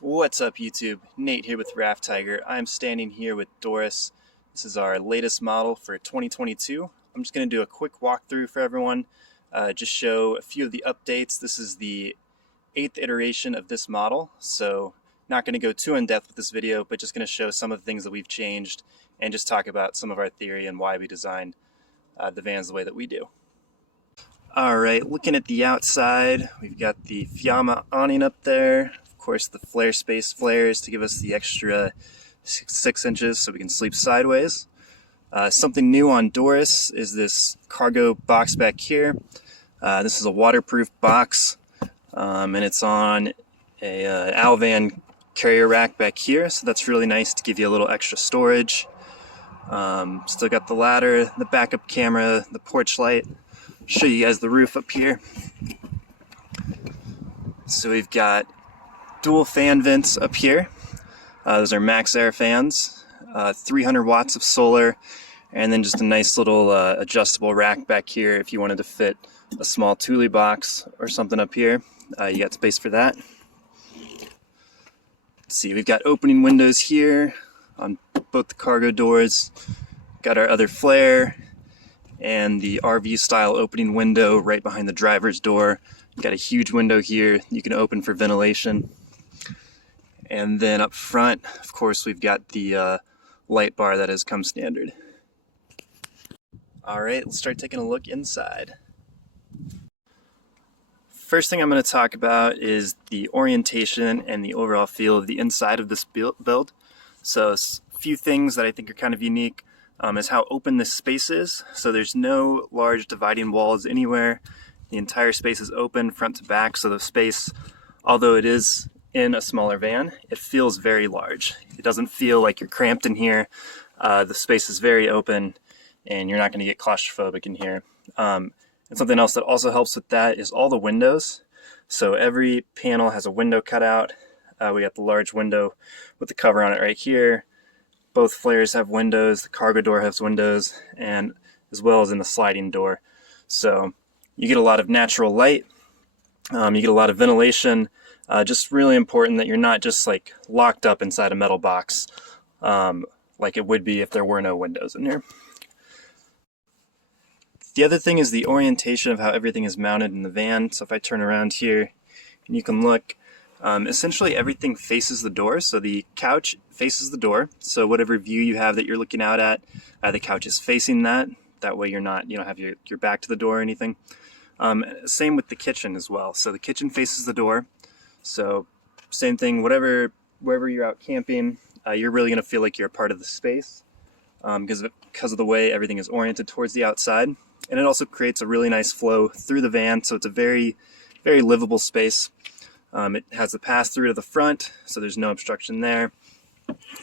What's up YouTube? Nate here with Raft Tiger. I'm standing here with Doris. This is our latest model for 2022. I'm just going to do a quick walkthrough for everyone, just show a few of the updates. This is the 8th iteration of this model, so not going to go too in depth with this video, but just going to show some of the things that we've changed and just talk about some of our theory and why we designed the vans the way that we do. Alright, looking at the outside, we've got the Fiamma awning up there. Of course, the flare space flares to give us the extra 6 inches so we can sleep sideways. Something new on Doris is this cargo box back here. This is a waterproof box, and it's on a Alvan carrier rack back here, so that's really nice to give you a little extra storage. Still got the ladder, the backup camera, the porch light. Show you guys the roof up here. So we've got dual fan vents up here. Those are max air fans, 300 watts of solar, and then just a nice little adjustable rack back here if you wanted to fit a small Thule box or something up here. You got space for that. Let's see, we've got opening windows here on both the cargo doors. Got our other flare and the RV style opening window right behind the driver's door. Got a huge window here you can open for ventilation. And then up front, of course, we've got the light bar that has come standard. Alright, let's start taking a look inside. First thing I'm going to talk about is the orientation and the overall feel of the inside of this build. So a few things that I think are kind of unique. Is how open this space is. So there's no large dividing walls anywhere. The entire space is open front to back, so the space, although it is in a smaller van, it feels very large. It doesn't feel like you're cramped in here. The space is very open and you're not going to get claustrophobic in here. And something else that also helps with that is all the windows. So every panel has a window cut out. We got the large window with the cover on it right here. Both flares have windows, the cargo door has windows, and as well as in the sliding door. So you get a lot of natural light, you get a lot of ventilation, just really important that you're not just like locked up inside a metal box like it would be if there were no windows in here. The other thing is the orientation of how everything is mounted in the van. So if I turn around here and you can look, essentially everything faces the door. So the couch faces the door, so whatever view you have that you're looking out at, the couch is facing that. That way you're not, you don't have your back to the door or anything. Same with the kitchen as well. So the kitchen faces the door, so same thing, wherever you're out camping, you're really going to feel like you're a part of the space because of the way everything is oriented towards the outside. And it also creates a really nice flow through the van, so it's a very, very livable space. It has a pass through to the front, so there's no obstruction there.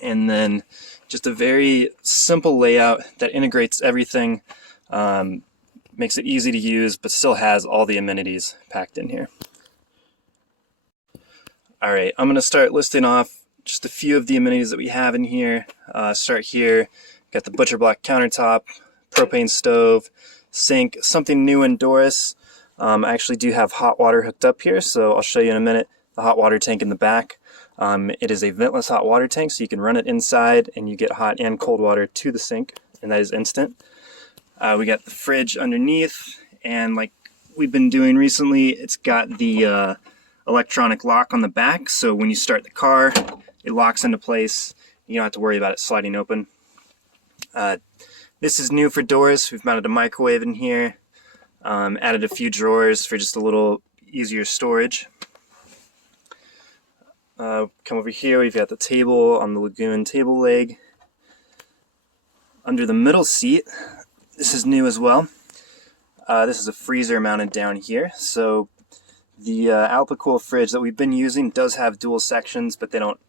And then just a very simple layout that integrates everything, makes it easy to use, but still has all the amenities packed in here. Alright, I'm going to start listing off just a few of the amenities that we have in here. Start here, got the butcher block countertop, propane stove, sink. Something new in Doris, I actually do have hot water hooked up here, so I'll show you in a minute the hot water tank in the back. It is a ventless hot water tank, so you can run it inside and you get hot and cold water to the sink, and that is instant. We got the fridge underneath, and like we've been doing recently, it's got the electronic lock on the back, so when you start the car, it locks into place. You don't have to worry about it sliding open. This is new for Doris. We've mounted a microwave in here. Added a few drawers for just a little easier storage. Come over here, we've got the table on the Lagoon table leg. Under the middle seat, this is new as well. This is a freezer mounted down here. So the Alpicool fridge that we've been using does have dual sections, but they don't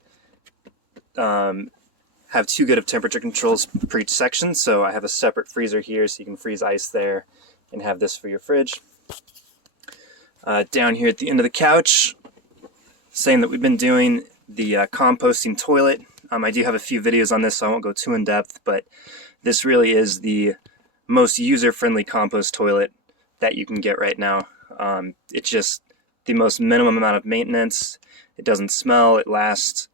have too good of temperature controls for each section. So I have a separate freezer here so you can freeze ice there and have this for your fridge. Down here at the end of the couch, same that we've been doing, the composting toilet. I do have a few videos on this, so I won't go too in depth, but this really is the most user-friendly compost toilet that you can get right now. It just the most minimum amount of maintenance. It doesn't smell. It lasts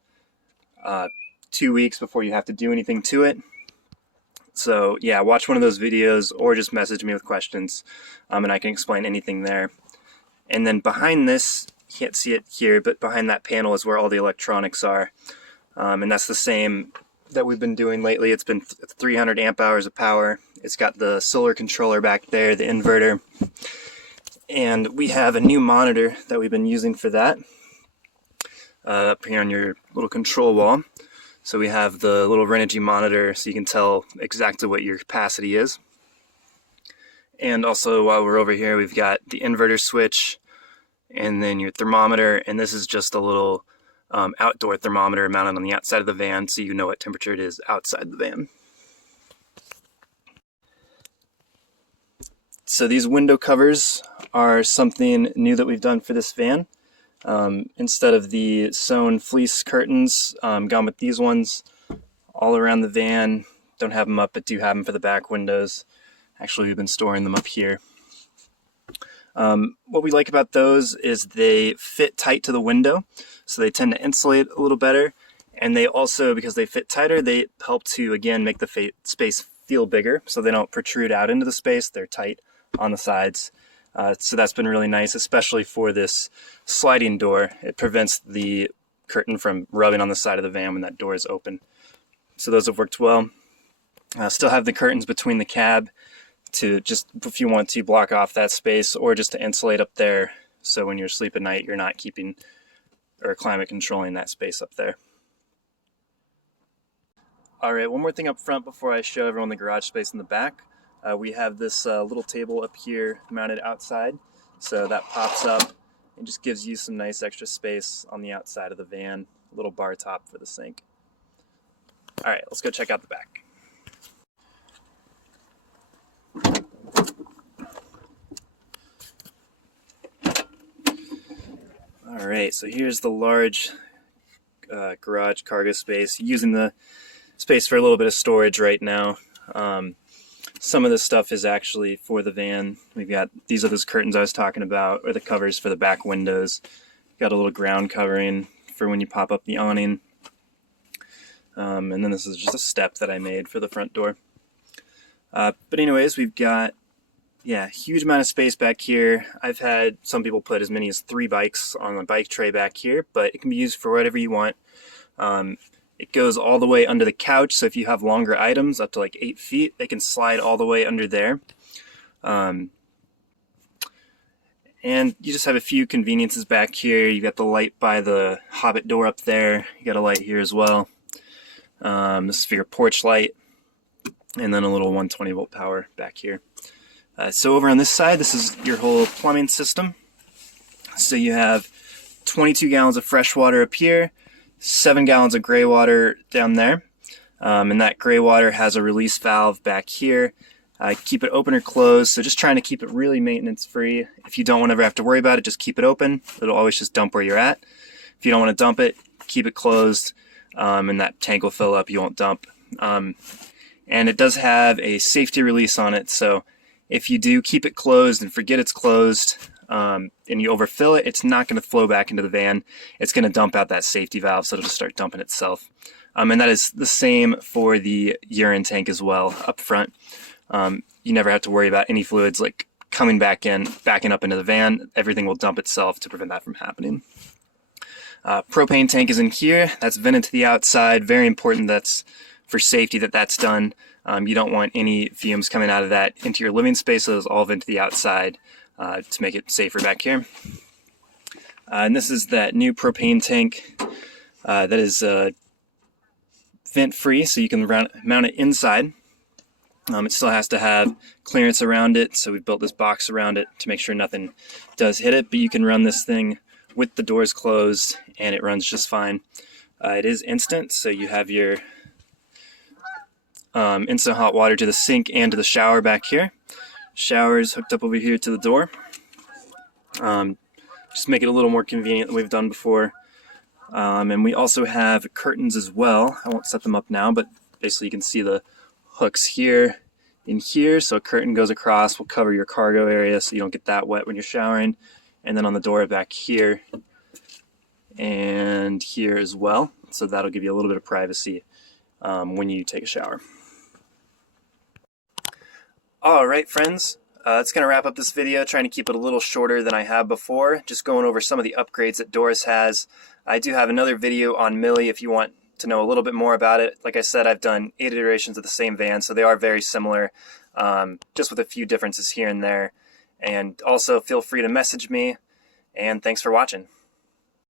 2 weeks before you have to do anything to it. So yeah, watch one of those videos or just message me with questions, and I can explain anything there. And then behind this, you can't see it here, but behind that panel is where all the electronics are. And that's the same that we've been doing lately. It's been 300 amp hours of power. It's got the solar controller back there, the inverter. And we have a new monitor that we've been using for that up here on your little control wall. So we have the little Renogy monitor so you can tell exactly what your capacity is. And also while we're over here, we've got the inverter switch and then your thermometer, and this is just a little outdoor thermometer mounted on the outside of the van so you know what temperature it is outside the van. So these window covers are something new that we've done for this van. Instead of the sewn fleece curtains, gone with these ones all around the van. Don't have them up, but do have them for the back windows. Actually, we've been storing them up here. What we like about those is they fit tight to the window, so they tend to insulate a little better, and they also, because they fit tighter, they help to, again, make the space feel bigger, so they don't protrude out into the space. They're tight on the sides. So that's been really nice, especially for this sliding door. It prevents the curtain from rubbing on the side of the van when that door is open. So those have worked well. Still have the curtains between the cab to just, if you want to, block off that space, or just to insulate up there so when you're asleep at night you're not keeping or climate controlling that space up there. Alright, one more thing up front before I show everyone the garage space in the back. We have this little table up here mounted outside, so that pops up and just gives you some nice extra space on the outside of the van. A little bar top for the sink. Alright, let's go check out the back. Alright, so here's the large garage cargo space. Using the space for a little bit of storage right now. Some of this stuff is actually for the van. We've got, these are those curtains I was talking about, or the covers for the back windows. Got a little ground covering for when you pop up the awning. And then this is just a step that I made for the front door. But anyways, we've got, yeah, huge amount of space back here. I've had some people put as many as 3 bikes on a bike tray back here, but it can be used for whatever you want. It goes all the way under the couch, so if you have longer items, up to like 8 feet, they can slide all the way under there. And you just have a few conveniences back here. You got the light by the Hobbit door up there. You got a light here as well. This is for your porch light, and then a little 120 volt power back here. So over on this side, this is your whole plumbing system. So you have 22 gallons of fresh water up here, 7 gallons of gray water down there, and that gray water has a release valve back here. Keep it open or closed, so just trying to keep it really maintenance free. If you don't want to ever have to worry about it, just keep it open. It'll always just dump where you're at. If you don't want to dump it, keep it closed, and that tank will fill up, you won't dump. And it does have a safety release on it, so if you do keep it closed and forget it's closed, and you overfill it, it's not going to flow back into the van. It's going to dump out that safety valve, so it'll just start dumping itself. And that is the same for the urine tank as well up front. You never have to worry about any fluids like coming back in, backing up into the van. Everything will dump itself to prevent that from happening. Propane tank is in here. That's vented to the outside. Very important, that's for safety that's done. You don't want any fumes coming out of that into your living space, so those all vent to the outside to make it safer back here. And this is that new propane tank that is vent free, so you can mount it inside. It still has to have clearance around it, so we've built this box around it to make sure nothing does hit it, but you can run this thing with the doors closed and it runs just fine. It is instant, so you have your instant hot water to the sink and to the shower back here. Shower is hooked up over here to the door. Just make it a little more convenient than we've done before. And we also have curtains as well. I won't set them up now, but basically you can see the hooks here in here, so a curtain goes across, will cover your cargo area so you don't get that wet when you're showering. and then on the door back here and here as well. So that'll give you a little bit of privacy when you take a shower. All right, friends, that's going to wrap up this video, trying to keep it a little shorter than I have before, just going over some of the upgrades that Doris has. I do have another video on Millie if you want to know a little bit more about it. Like I said, I've done 8 iterations of the same van, so they are very similar, just with a few differences here and there. And also feel free to message me, and thanks for watching.